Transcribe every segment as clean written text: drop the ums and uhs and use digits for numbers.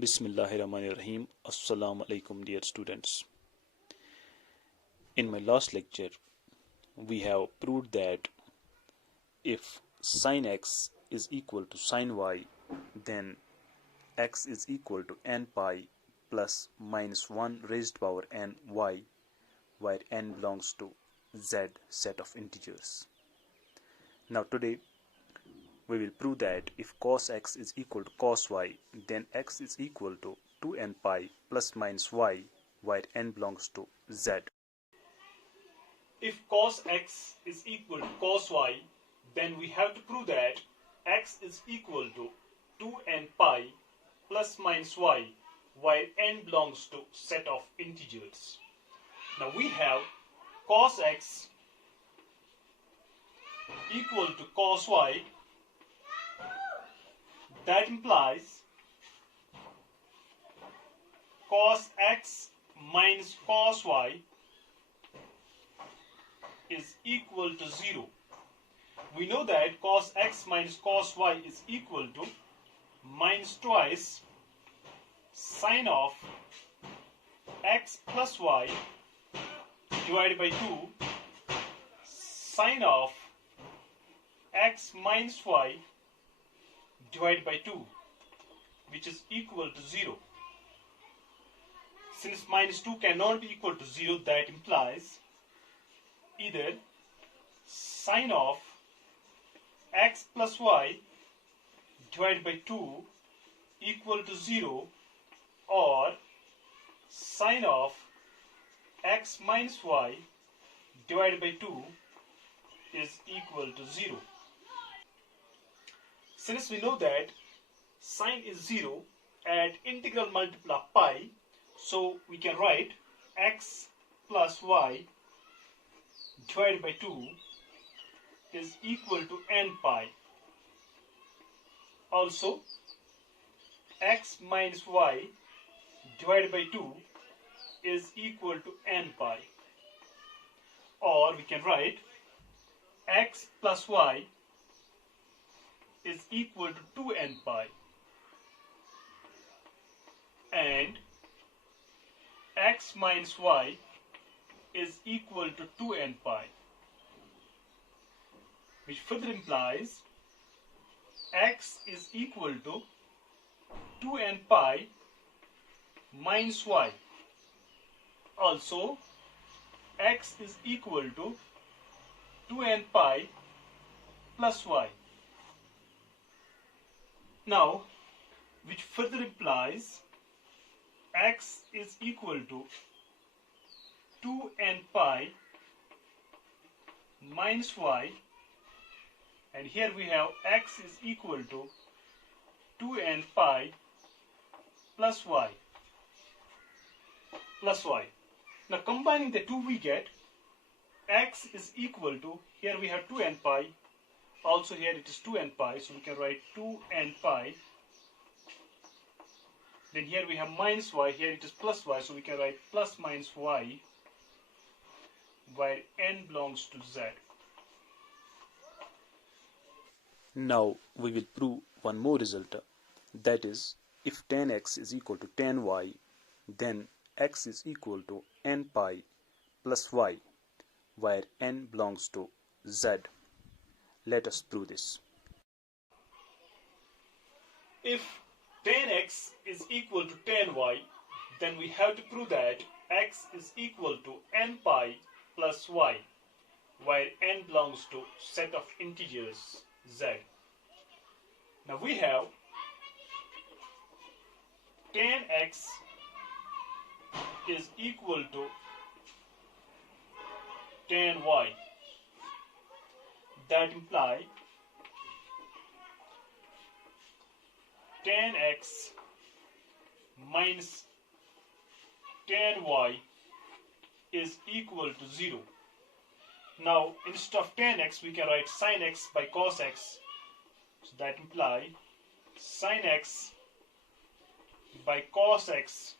Bismillahirrahmanirrahim. Assalamu alaikum, dear students. In my last lecture, we have proved that if sin x is equal to sin y, then x is equal to n pi plus minus 1 raised to power n y, where n belongs to z set of integers. Now today, we will prove that if cos x is equal to cos y, then x is equal to 2n pi plus minus y, where n belongs to z. If cos x is equal to cos y, then we have to prove that x is equal to 2n pi plus minus y, while n belongs to set of integers. Now we have cos x equal to cos y. That implies cos x minus cos y is equal to 0. We know that cos x minus cos y is equal to minus twice sine of x plus y divided by 2 sine of x minus y divided by 2, which is equal to 0. Since minus 2 cannot be equal to 0, that implies either sine of x plus y divided by 2 equal to 0, or sine of x minus y divided by 2 is equal to 0. Since we know that sine is 0 at integral multiple of pi, so we can write x plus y divided by 2 is equal to n pi. Also, x minus y divided by 2 is equal to n pi. Or we can write x plus y is equal to 2n pi, and x minus y is equal to 2n pi, which further implies x is equal to 2n pi minus y. Also, x is equal to 2n pi plus y. Now, which further implies x is equal to 2n pi minus y, and here we have x is equal to 2n pi plus y. Now combining the two, we get x is equal to, here we have 2n pi, also here it is 2n pi, so we can write 2n pi. Then here we have minus y, here it is plus y, so we can write plus minus y, where n belongs to z. Now we will prove one more result, that is, if tan x is equal to tan y, then x is equal to n pi plus y, where n belongs to z. Let us prove this. If tan x is equal to tan y, then we have to prove that x is equal to n pi plus y, where n belongs to set of integers z. Now we have tan x is equal to tan y. That implies tan x minus tan y is equal to 0. Now instead of tan x, we can write sin x by cos x. So that implies sin x by cos x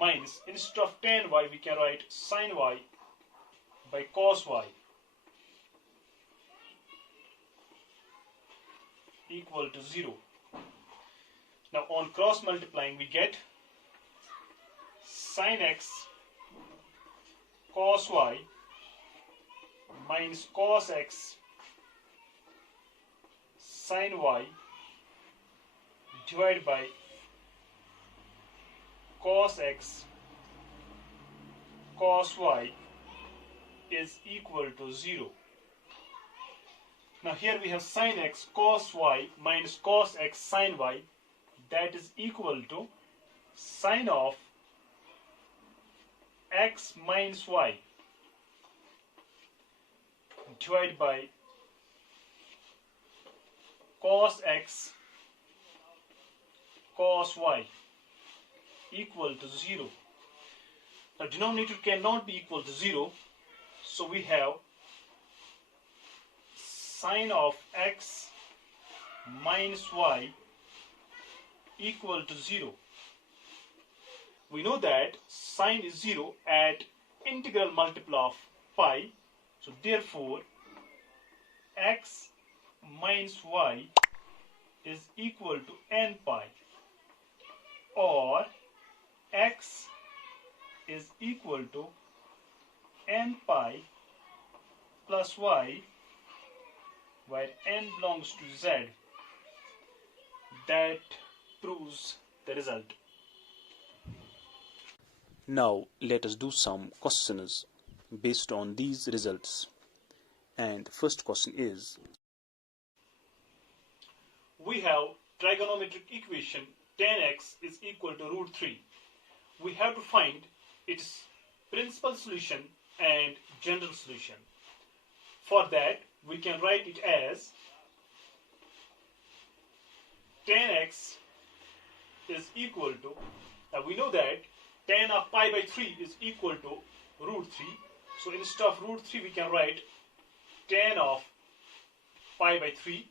minus, instead of tan y, we can write sin y by cos y equal to 0. Now on cross multiplying we get sin x cos y minus cos x sin y divided by cos x cos y is equal to 0. Now here we have sin x cos y minus cos x sin y, that is equal to sin of x minus y divided by cos x cos y equal to 0. Now denominator cannot be equal to 0, so we have sin of x minus y equal to 0. We know that sin is 0 at integral multiple of pi, so therefore x minus y is equal to n pi, or x is equal to n pi plus y, where n belongs to z. That proves the result. Now let us do some questions based on these results. And the first question is, we have trigonometric equation tan x is equal to root 3. We have to find its principal solution and general solution. For that, we can write it as tan x is equal to, now we know that tan of pi by 3 is equal to root 3. So instead of root 3, we can write tan of pi by 3.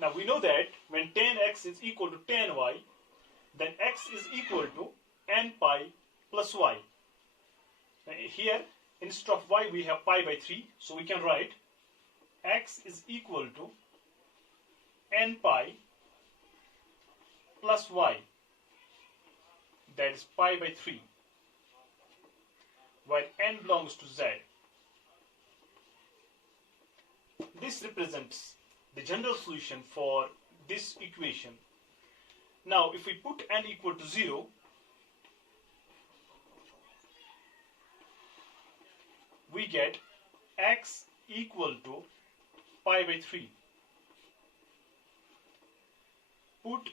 Now we know that when tan x is equal to tan y, then x is equal to n pi plus y. Now here, instead of y, we have pi by 3, so we can write x is equal to n pi plus y, that is pi by 3, while n belongs to z. This represents the general solution for this equation. Now if we put n equal to 0, we get x equal to pi by 3. Put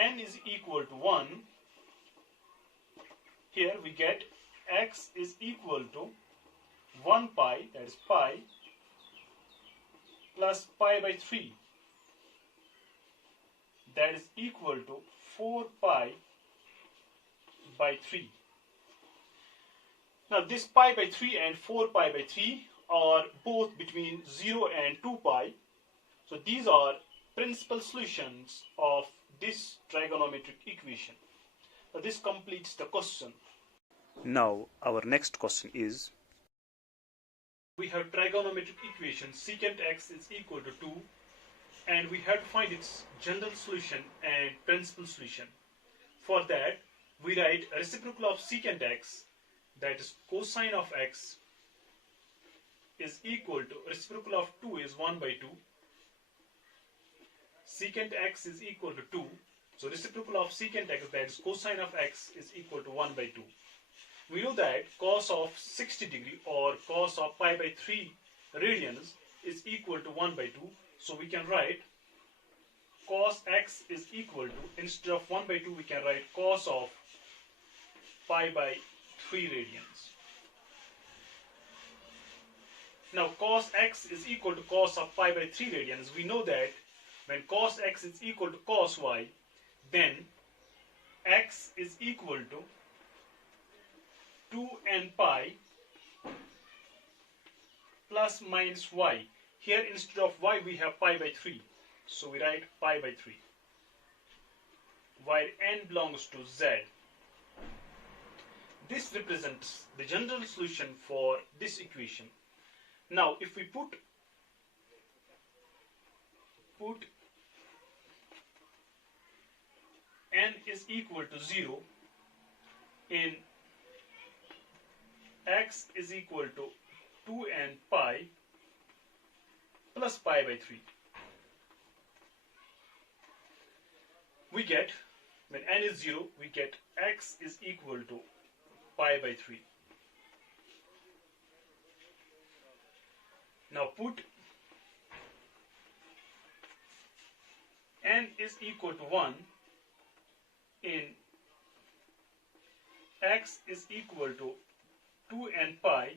n is equal to 1. Here we get x is equal to 1 pi, that is pi, plus pi by 3, that is equal to 4 pi by 3. Now this pi by 3 and 4 pi by 3 are both between 0 and 2 pi. So these are principal solutions of this trigonometric equation. Now this completes the question. now our next question is, We have trigonometric equation secant x is equal to 2, and we have to find its general solution and principal solution. For that, we write a reciprocal of secant x, that is cosine of x, is equal to, reciprocal of 2 is 1 by 2. Secant x is equal to 2. So reciprocal of secant x, that is cosine of x, is equal to 1 by 2. We know that cos of 60 degree or cos of pi by 3 radians is equal to 1 by 2. So we can write cos x is equal to, instead of 1 by 2, we can write cos of pi by 3 radians. Now cos x is equal to cos of pi by 3 radians. We know that when cos x is equal to cos y, then x is equal to 2n pi plus minus y. Here instead of y we have pi by 3. So we write pi by 3. While n belongs to z. This represents the general solution for this equation. Now if we put put n is equal to 0 in x is equal to 2n pi plus pi by 3. We get, when n is 0, we get x is equal to pi by 3. Now put n is equal to 1 in x is equal to 2n pi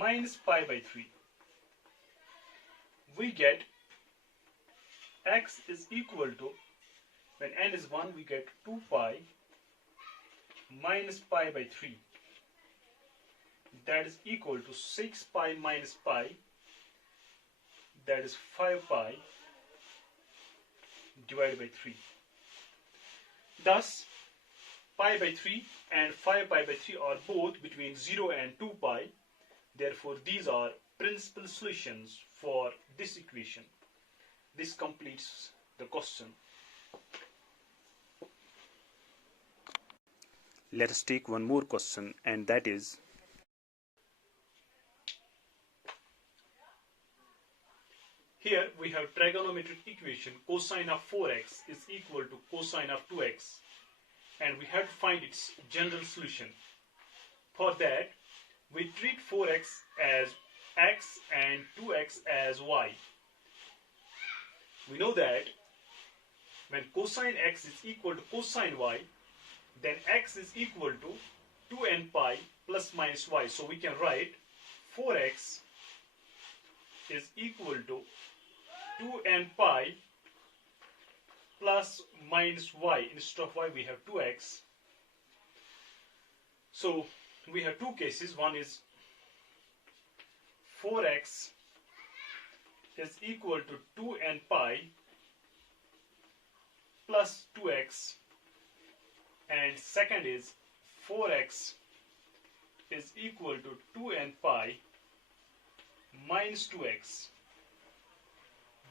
minus pi by 3. We get x is equal to, when n is 1, we get 2 pi minus pi by 3. That is equal to 6 pi minus pi, that is 5 pi divided by 3. Thus, pi by 3 and 5 pi by 3 are both between 0 and 2 pi. Therefore, these are principal solutions for this equation. This completes the question. Let us take one more question, and that is, here we have trigonometric equation cosine of 4x is equal to cosine of 2x, and we have to find its general solution. For that, we treat 4x as x and 2x as y. We know that when cosine x is equal to cosine y, then x is equal to 2n pi plus minus y. So we can write 4x is equal to 2n pi plus minus y. Instead of y, we have 2x. So we have two cases. One is 4x is equal to 2n pi plus 2x, and second is 4x is equal to 2n pi minus 2x.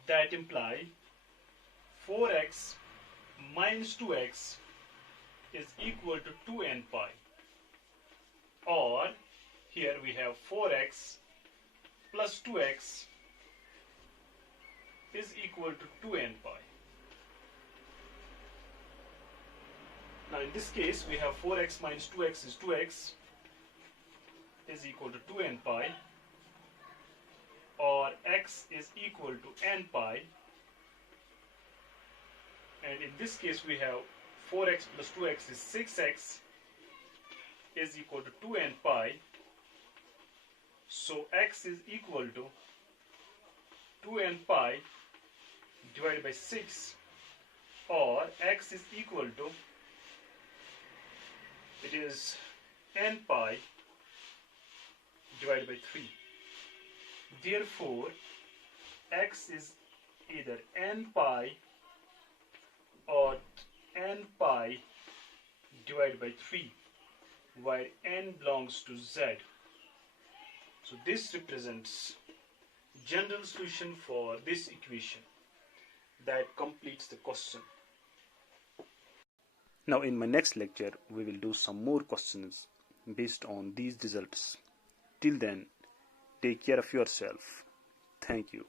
That implies 4x minus 2x is equal to 2n pi, or here we have 4x plus 2x is equal to 2n pi. Now in this case we have 4x minus 2x is 2x is equal to 2n pi, or x is equal to n pi, and in this case we have 4x plus 2x is 6x is equal to 2n pi. So x is equal to 2n pi divided by 6, or x is equal to, it is n pi divided by 3. Therefore, x is either n pi or n pi divided by 3, while n belongs to z. So this represents general solution for this equation. That completes the question. now in my next lecture we will do some more questions based on these results. Till then, take care of yourself. Thank you.